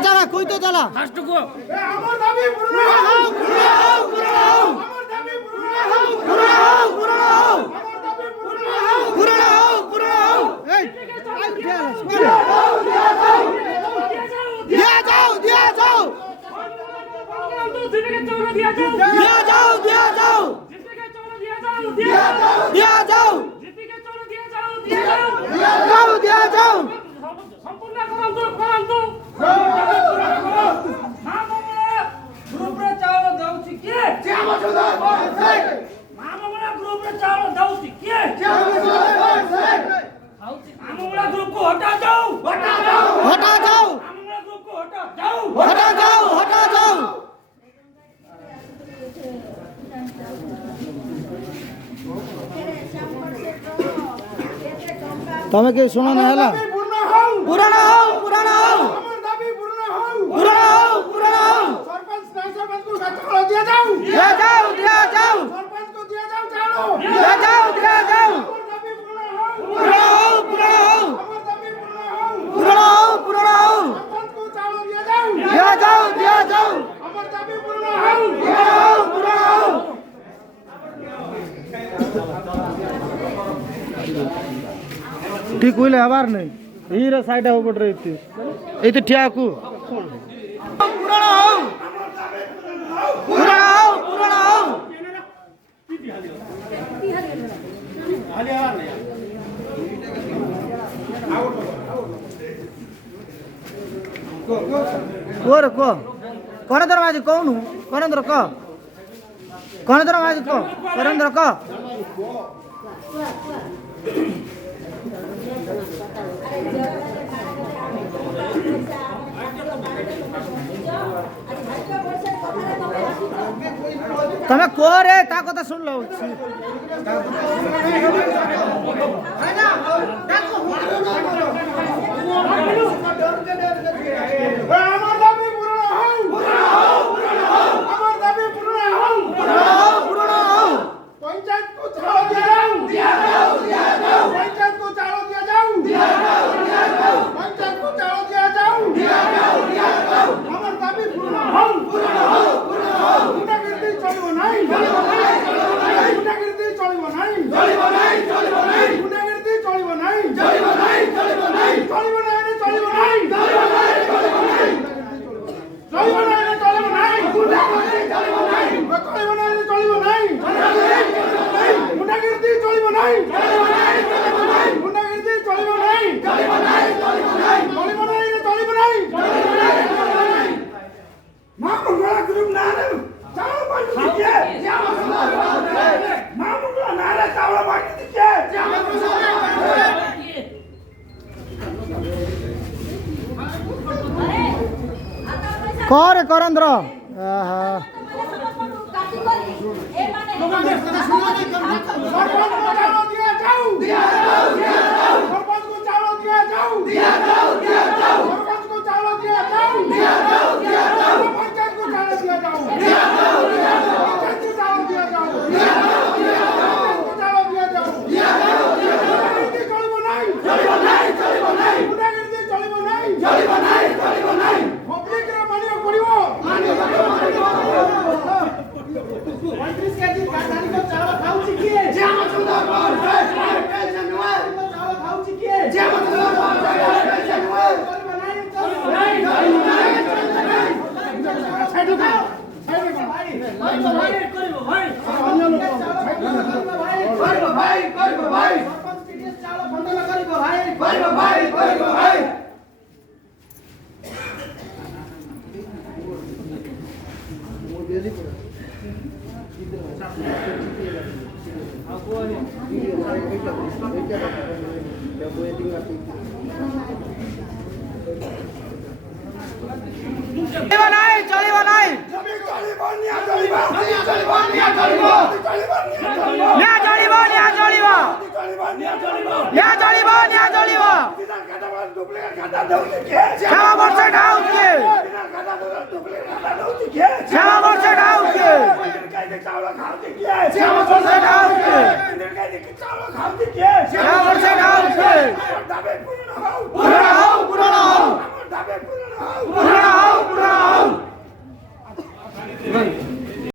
क्या है कोई तो चला फास्ट को আমার দাবি পূরণ হোক আমার দাবি পূরণ হোক तमें के सुना ना हला पुराना हो আমার দাবি পূরণ হোক सरपंच নাই सरपंच को চালো দিয়ে যাও सरपंच को দিয়ে যাও চালো दिया जाओ আমার দাবি পূরণ হোক আমার দাবি পূরণ হোক सरपंच को চালো দিয়ে যাও আমার দাবি পূরণ হোক ठीक हुई आबार नहीं हीरा साइड हो पड़ रही थी ये तो ठिया को को कौन दरवाजे कौन कौन दरवाजे को करेंद्र को तमे कोरे ता कथा सुन लो আমার দাবি পূরণ হোক আমার দাবি পূরণ হোক पंचायत को चालो दिया जाओ पंचायत को चालो दिया जाओ पंचायत को चालो दिया जाओ আমার দাবি পূরণ হোক গুন্ডাগিরি চলিব নাই গুন্ডাগিরি চলিব নাই গুন্ডাগিরি চলিব নাই करे करेंद्र Aku খাওয়া বর্ষা খাও